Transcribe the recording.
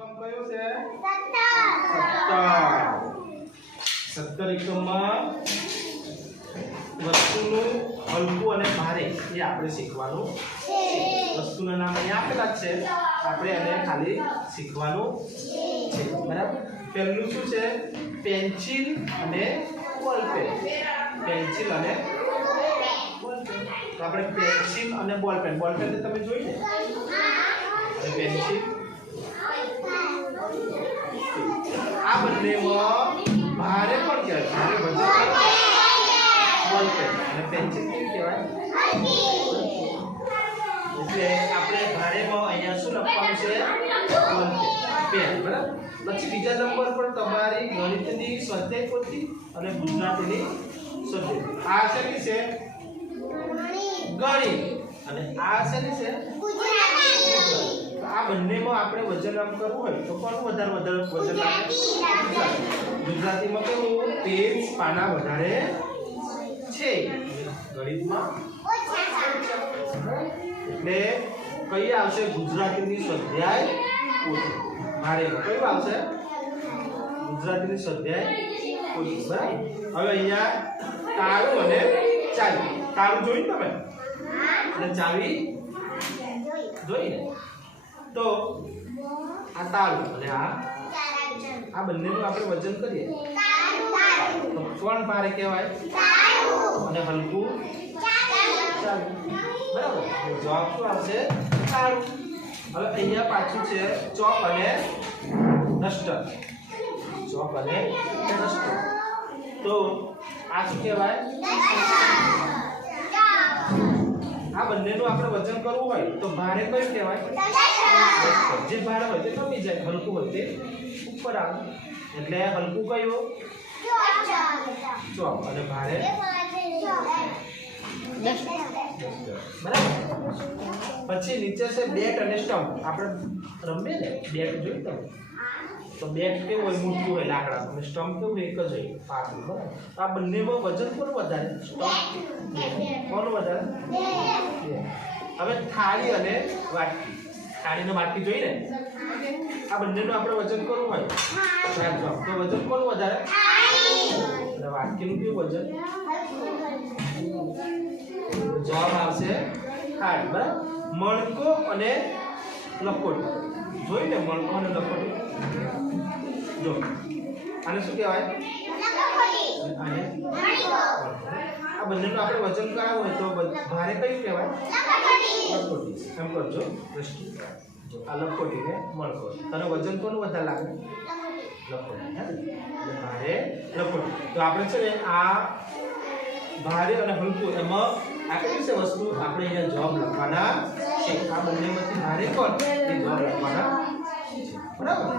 એકમ કયો છે? 17 એકમમાં વસ્તુનું હલકું અને ભારે એ આપણે શીખવાનું છે. વસ્તુના નામ અહીં આપેલા છે, આપણે એને ખાલી શીખવાનું છે. બરાબર. પહેલું શું છે? પેન્સિલ અને બોલ પેન. પેન્સિલ અને બોલ પેન. તો આપણે પેન્સિલ અને બોલ પેન. બોલ પેન તમે જોઈ ને? અને પેન્સિલ આ બંનેમાં ભારે પણ કહેવાય. ભારે વજન બોલ પેન અને પેન્સિલ કેવું કહેવાય? એટલે આપણે ભારેમાં અહીંયા શું લખવાનું છે? બોલ પેન. બરાબર. પછી બીજા નંબર પર તમારી ગણિતની સ્વાધ્યાય પોથી અને ગુજરાતીની સ્વાધ્યાય. આ શેની છે? ગણિત. અને આ શેની છે? આ બંનેમાં આપણે વજન આમ કરવું હોય તો કોનું વધારે વજન લાગે? ગુજરાતીમાં કેવું? પેજ પાના વધારે છે, ગણિતમાં એટલે કઈ આવશે? ગુજરાતીની સ્વાધ્યાય પોથી. ભારે કયું આવશે? ગુજરાતીની સ્વાધ્યાય પોથી. બરાબર. હવે અહીંયા તાળું અને ચાવી. તાળું જોયું તમે? અને ચાવી જોઈ ને? તો આ તાળું અને આ બંનેનું આપણે વજન કરીએ તો કોણ ભારે કહેવાય? અને હલકું ચાવી. બરાબર. જવાબ શું આવશે? તાળું. હવે અહીંયા પાછું છે ચોક અને ડસ્ટર. ચોક અને ડસ્ટર. તો આ શું કહેવાય? આ બંનેનું આપણે વજન કરવું હોય તો ભારે કયું કહેવાય? જે ભારે હોય તે નમી જાય, હલકું હોય તે ઉપર આવે. એટલે હલકું કયું? ચોક. અને ભારે બરાબર. પછી નીચે છે બેટ અને સ્ટમ્પ. આપણે રમીએ ને બેટ જોઈ તમે? તો બેટ કેવું હોય? મોટું હોય લાકડા. અને સ્ટમ્પ કેવું હોય? એક જ હોય પાતળું. બરાબર. આ બંનેમાં વજન કોનું વધારે? સ્ટમ્પ. કોનું વધારે? હવે થાળી અને વાટકી. થાળીને વાટકી જોઈ ને? આ બંનેનું આપણે વજન કરવું હોય તો વજન કોનું વધારે? અને વાટકીનું કેવું વજન? જવાબ આવશે થાળી. બરાબર. મણકો અને લખોટી જોઈ ને? મણકો અને લખોટી જો. આને શું કહેવાય? આને આ બંનેનું આપણે વજન કરાવવું હોય તો ભારે કયું કહેવાય? લખોટી. એમ કરજો દ્રષ્ટિ. જો આ લખોટી ને મણકો. તને વજન કોનું વધારે લાગે? લખોટી. એટલે ભારે લખોટી. તો આપણે છે ને આ ભારે અને હલકું એમાં આ કઈ છે વસ્તુ? આપણે અહીંયા જવાબ લખવાના છે. આ બંનેમાંથી ભારે કોણ? એ જવાબ લખવાના છે. બરાબર.